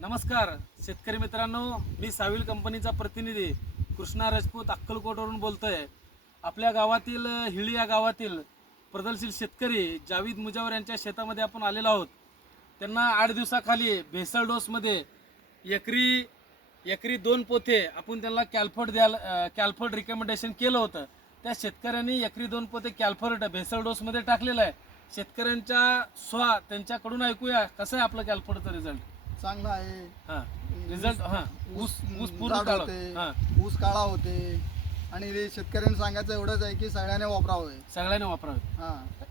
नमस्कार शेतकरी मित्रांनो, मी साविल कंपनीचा प्रतिनिधी कृष्णा राजपूत अक्कलकोटवरून बोलतोय। आपल्या गावातील हिळी या गावातील प्रगतशील शेतकरी जावेद मुजावर यांच्या शेतामध्ये आपण आलेलो आहोत। त्यांना 8 दिवसाखाली भेसळ डोसमध्ये एकरी 2 पोते आपण त्यांना कॅल्फर्ड रिकमेंडेशन केलं होतं। त्या शेतकऱ्यांनी एकरी 2 पोते कॅल्फर्ड भेसळ डोसमध्ये टाकलेलं आहे। शेतकऱ्यांच्या त्यांच्याकडून ऐकूया कसं आहे आपलं कॅल्फर्डचा रिझल्ट। चांगला आहे। हां रिझल्ट ऊस पूर्ण जाड काळा होते, ऊस काळा होते आणि शेतकऱ्यांना सांगायचं एवढंच आहे की सगळ्यांनी वापरावे।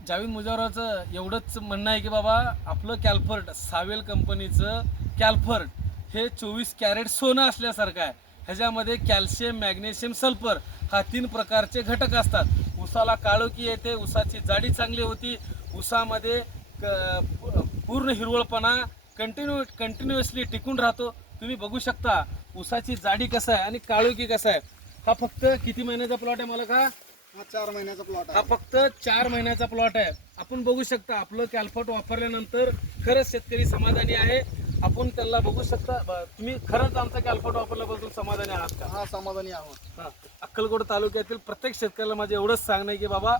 जावेद मुजावराचं एवढंच म्हणणं आहे की बाबा आपलं कॅल्फर्ड सावेल कंपनीचं कॅल्फर्ड हे 24 कॅरेट सोनं असल्यासारखं आहे। ह्याच्यामध्ये कॅल्शियम, मॅग्नेशियम, सल्फर हा 3 प्रकारचे घटक असतात। ऊसाला काळोखी येते, ऊसाची जाडी चांगली होती, ऊसामध्ये पूर्ण हिरवळपणा कंटिन्युअसली टिकून राहतो। तुम्ही बघू शकता ऊसाची जाडी कसं आहे आणि काळोखी कसं आहे। हा फक्त किती महिन्याचा प्लॉट आहे मला का? हा 4 महिन्याचा प्लॉट आहे। हा फक्त 4 महिन्याचा प्लॉट आहे। आपण बघू शकता आपलं कॅल्फर्ड वापरल्यानंतर खरंच शेतकरी समाधानी आहे। आपण त्याला बघू शकता। तुम्ही खरंच आमचा कॅल्फर्ड वापरल्याबद्दल समाधानी आहात का? हा समाधानी आहोत। अक्कलकोट तालुक्यातील प्रत्येक शेतकऱ्याला माझे एवढंच सांगणं आहे की बाबा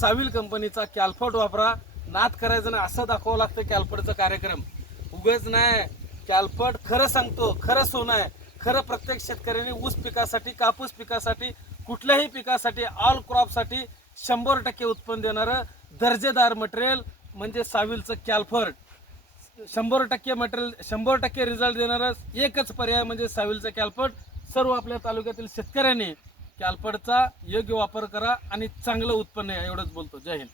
साविल कंपनीचा कॅल्फर्ड वापरा। नाद करायचं नाही, असं दाखवावं लागतं कॅल्फर्डचा कार्यक्रम। उगाच नाही, कॅल्फर्ड खरं सांगतो, खरं सोनं आहे। खरं प्रत्येक शेतकऱ्याने ऊस पिकासाठी, कापूस पिकासाठी, कुठल्याही पिकासाठी, ऑल क्रॉपसाठी 100% उत्पन्न देणारं दर्जेदार मटेरियल म्हणजे साविलचं कॅल्फर्ड। 100% मटेरियल, 100% रिझल्ट देणारा एकच पर्याय म्हणजे साविलचं कॅल्फर्ड। सर्व आपल्या तालुक्यातील शेतकऱ्यांनी कॅल्फर्डचा योग्य वापर करा आणि चांगलं उत्पन्न आहे, एवढंच बोलतो। जय हिंद।